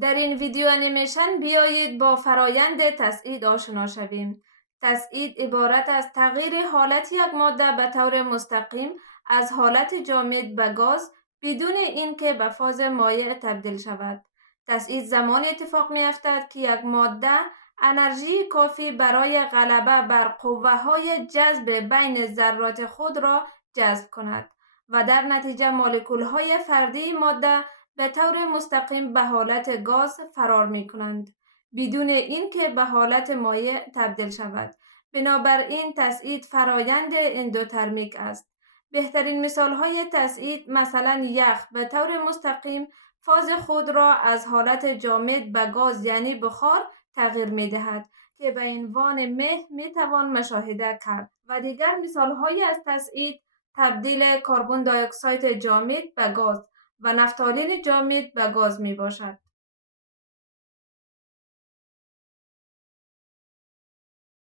در این ویدیو انیمیشن بیایید با فرایند تسعید آشنا شویم. تسعید عبارت از تغییر حالت یک ماده به طور مستقیم از حالت جامد به گاز بدون اینکه به فاز مایع تبدیل شود. تسعید زمانی اتفاق می افتد که یک ماده انرژی کافی برای غلبه بر قوه‌های جذب بین ذرات خود را جذب کند و در نتیجه مولکول‌های فردی ماده به طور مستقیم به حالت گاز فرار می کنند بدون اینکه به حالت مایع تبدیل شود. بنابراین تسعید فرایند اندوترمیک است. بهترین مثال‌های تسعید مثلا یخ به طور مستقیم فاز خود را از حالت جامد به گاز یعنی بخار تغییر می دهد که به عنوان مه می توان مشاهده کرد و دیگر مثال‌های از تسعید تبدیل کربن دی اکساید جامد به گاز و نفتالین جامد به گاز می باشد.